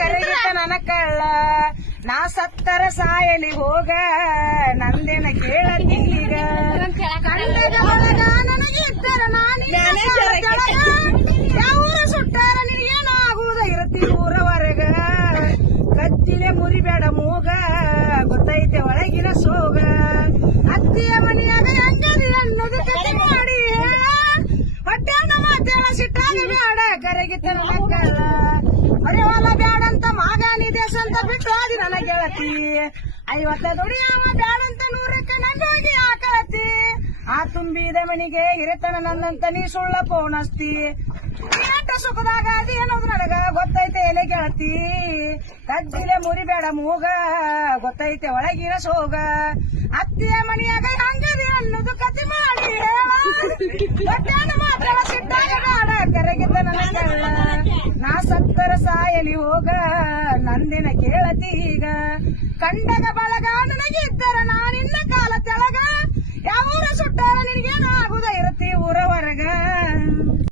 ಕರೆಗಿತ ನನ್ನ ಕಳ್ಳ ನಾ ಸತ್ತರ ಸಾಯಲಿ ಹೋಗ ನಂದೇನ ಕೇಳತೀಗ ಕಂಡದ ಒಳಗ ನನಗಿದ್ದರ ಯಾವೂರ ಸುಟ್ಟಾರ ನೀನಾಗುವುದ ಇರತಿ ಊರವರೆಗ ಕತ್ತಿಲೆ ಮುರಿಬೇಡ ಮೂಗ ಗೊತ್ತೈತೆ ಒಳಗಿನ ಸೋಗ ಅತ್ತಿಯ ಮನೆಯಾಗ ಹೆಂಗದಿ ಅನ್ನೋದು ಕತೆ ಮಾಡಿ ಹೊಟ್ಟೆನ ಮಾತೇಳ ಸಿಟ್ಟಾಗ ಬೇಡ ಕರೆಗಿತ ನನ್ನ ಕಳ್ಳ ಮರೆವಲ್ಲ ಬ್ಯಾಡಂತ ಮಾಗಾನಿದೆ ಸಂತ ಬಿಟ್ಟಾದಿ ನನ್ನ ಗೆಳತಿ 50 ದುಡಿಯವ ಬ್ಯಾಡಂತ 100ಕ್ಕೆ ನಂಗೋಗಿ ಆಕಳತಿ ಆ ತುಂಬಿದ ಮನಿಗೆ ಇರತನ ನನ್ನಂತ ನೀ ಸುಳ್ಳ ಪೋಣಸ್ತಿ ಏಟ ಸುಖದಾಗ ಅದಿ ಅನ್ನೋದು ನನಗ ಗೊತ್ತೈತೆ ಎಲೆ ಗೆಳತಿ ಕಜ್ಜಿಲೆ ಮುರಿಬೇಡ ಮೂಗ ಗೊತ್ತೈತೆ ಒಳಗಿನ ಸೋಗ ಅತ್ತಿಯ ಮನಿಯಾಗ ಹಂಗದಿ ಅನ್ನೋದು ಕತಿ ಮಾಡಿ ಹೊಟ್ಟೆನ ಮಾತ್ರ ಸಿಟ್ಟಾಗ ಬೇಡ ಕರೆಗಿದ್ದ ನನ್ನ ಕಳ್ಳ ನಾ ಸತ್ತರ ಸಾಯಲಿ ಹೋಗ ನಂದಿನ ಕೇಳತೀಗ ಕಂಡದ ಬಳಗ ನನಗಿದ್ದರ ನಾನಿನ್ನ